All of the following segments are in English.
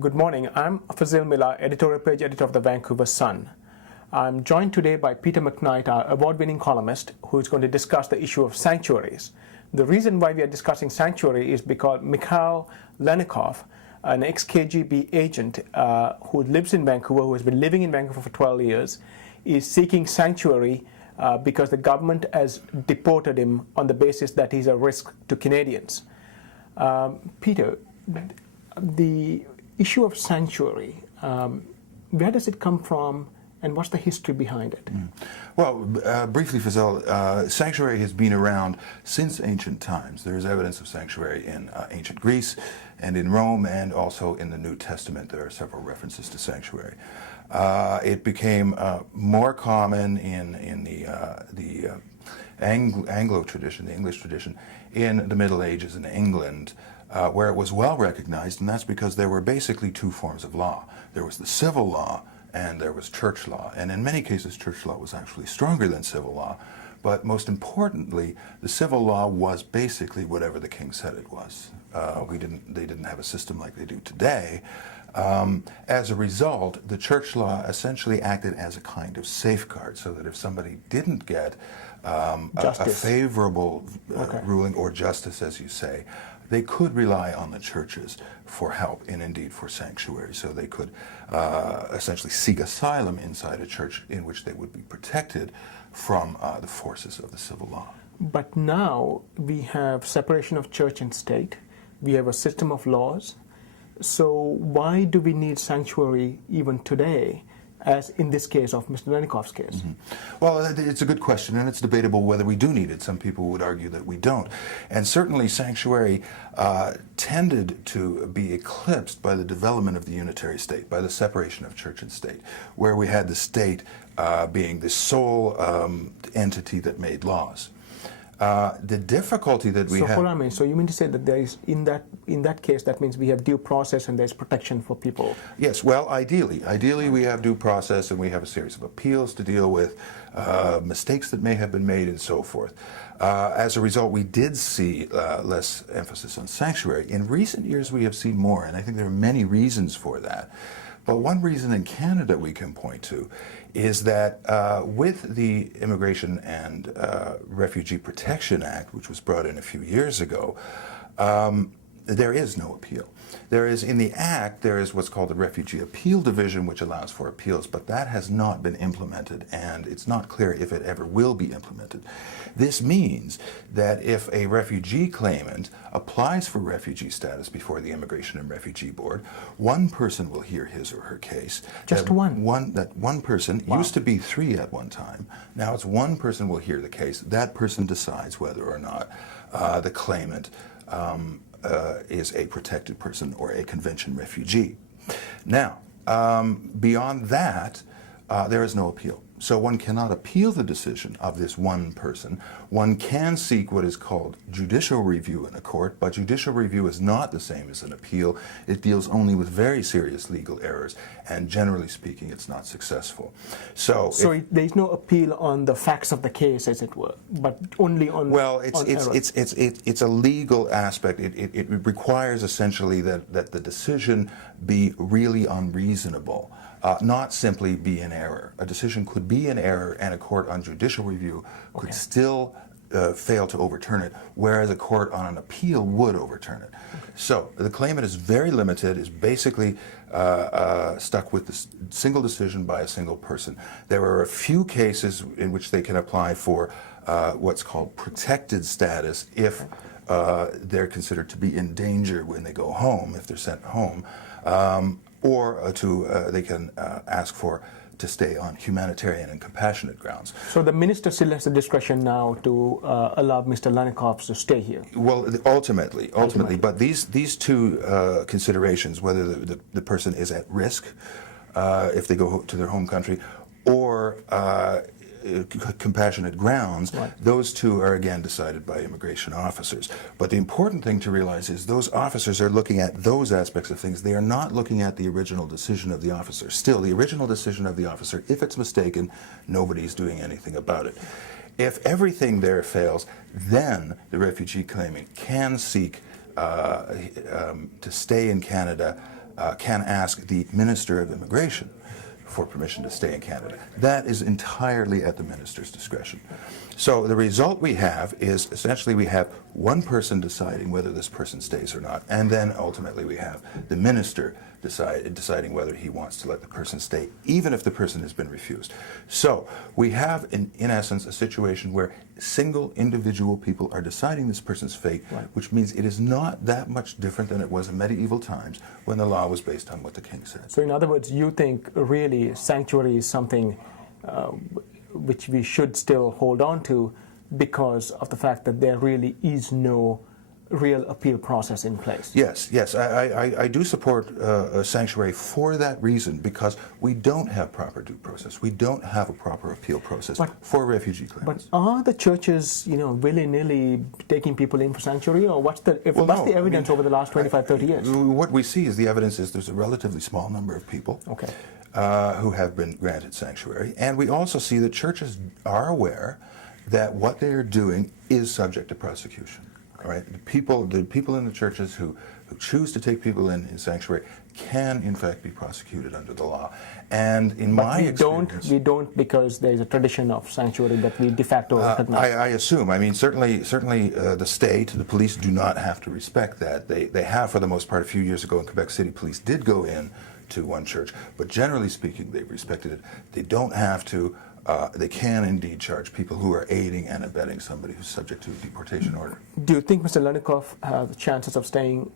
Good morning. I'm Fazil Miller, editorial page editor of the Vancouver Sun. I'm joined today by Peter McKnight, our award-winning columnist, who is going to discuss the issue of sanctuaries. The reason why we are discussing sanctuary is because Mikhail Lennikov, an ex-KGB agent who lives in Vancouver, who has been living in Vancouver for 12 years, is seeking sanctuary because the government has deported him on the basis that he's a risk to Canadians. Peter, the issue of sanctuary, where does it come from and what's the history behind it? Well, briefly, Fazil, sanctuary has been around since ancient times. There is evidence of sanctuary in ancient Greece and in Rome, and also in the New Testament there are several references to sanctuary. It became more common in the Anglo tradition, the English tradition, in the Middle Ages in England, where it was well recognized, and that's because there were basically two forms of law. There was the civil law and there was church law, and in many cases church law was actually stronger than civil law, but most importantly the civil law was basically whatever the king said it was. They didn't have a system like they do today. As a result, the church law essentially acted as a kind of safeguard, so that if somebody didn't get a favorable ruling or justice, as you say, they could rely on the churches for help and indeed for sanctuary. So they could essentially seek asylum inside a church in which they would be protected from the forces of the civil law. But now we have separation of church and state. We have a system of laws. So why do we need sanctuary even today, as in this case of Mr. Lennikov's case? Well, it's a good question, and it's debatable whether we do need it. Some people would argue that we don't. And certainly sanctuary tended to be eclipsed by the development of the unitary state, by the separation of church and state, where we had the state being the sole entity that made laws. The difficulty that we have... So you mean to say that there is, in that case, that means we have due process and there's protection for people? Yes, well, ideally we have due process and we have a series of appeals to deal with, mistakes that may have been made and so forth. As a result, we did see less emphasis on sanctuary. In recent years we have seen more, and I think there are many reasons for that. But one reason in Canada we can point to is that with the Immigration and Refugee Protection Act, which was brought in a few years ago, there is no appeal. There is, in the Act, there is what's called the Refugee Appeal Division, which allows for appeals, but that has not been implemented, and it's not clear if it ever will be implemented. This means that if a refugee claimant applies for refugee status before the Immigration and Refugee Board, one person will hear his or her case. Just one? That one person, used to be three at one time, now it's one person will hear the case. That person decides whether or not the claimant is a protected person or a convention refugee. Now, beyond that, there is no appeal. So one cannot appeal the decision of this one person. One can seek what is called judicial review in a court, but judicial review is not the same as an appeal. It deals only with very serious legal errors, and generally speaking, it's not successful. So there is no appeal on the facts of the case, as it were, but only on it's a legal aspect. It requires essentially that the decision be really unreasonable. Not simply be in error. A decision could be in error, and a court on judicial review could still fail to overturn it, whereas a court on an appeal would overturn it. So the claimant is very limited, is basically stuck with the single decision by a single person. There are a few cases in which they can apply for what's called protected status if they're considered to be in danger when they go home, if they're sent home. Or they can ask to stay on humanitarian and compassionate grounds. So the minister still has the discretion now to allow Mr. Lennikov to stay here? Well, ultimately. But these two considerations, whether the person is at risk if they go to their home country, or compassionate grounds, those two are again decided by immigration officers. But the important thing to realize is those officers are looking at those aspects of things. They are not looking at the original decision of the officer. Still, the original decision of the officer, if it's mistaken, nobody's doing anything about it. If everything there fails, then the refugee claimant can seek to stay in Canada can ask the Minister of Immigration for permission to stay in Canada. That is entirely at the minister's discretion. So the result we have is essentially we have one person deciding whether this person stays or not, and then ultimately we have the minister deciding whether he wants to let the person stay, even if the person has been refused. So we have, in essence, a situation where single individual people are deciding this person's fate, right, which means it is not that much different than it was in medieval times when the law was based on what the king said. So in other words, you think really sanctuary is something which we should still hold on to because of the fact that there really is no real appeal process in place. Yes, yes, I do support a sanctuary for that reason, because we don't have proper due process. We don't have a proper appeal process for refugee claimants. But are the churches, willy-nilly taking people in for sanctuary, or what's the evidence over the last 25, 30 years? What we see is the evidence is there's a relatively small number of people who have been granted sanctuary, and we also see that churches are aware that what they are doing is subject to prosecution. All right, the people in the churches who choose to take people in sanctuary can in fact be prosecuted under the law. And in my experience, we don't, because there is a tradition of sanctuary that we de facto recognize. I assume. I mean, certainly, the state, the police do not have to respect that. They have for the most part. A few years ago in Quebec City, police did go in to one church, but generally speaking, they've respected it. They don't have to. They can indeed charge people who are aiding and abetting somebody who's subject to a deportation order. Do you think Mr. Lenikoff has the chances of staying?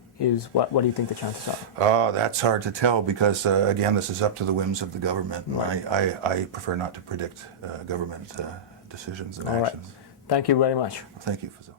What do you think the chances are? That's hard to tell, because again, this is up to the whims of the government. Right. I prefer not to predict government decisions and All actions. right. Thank you very much. Thank you, Fazil.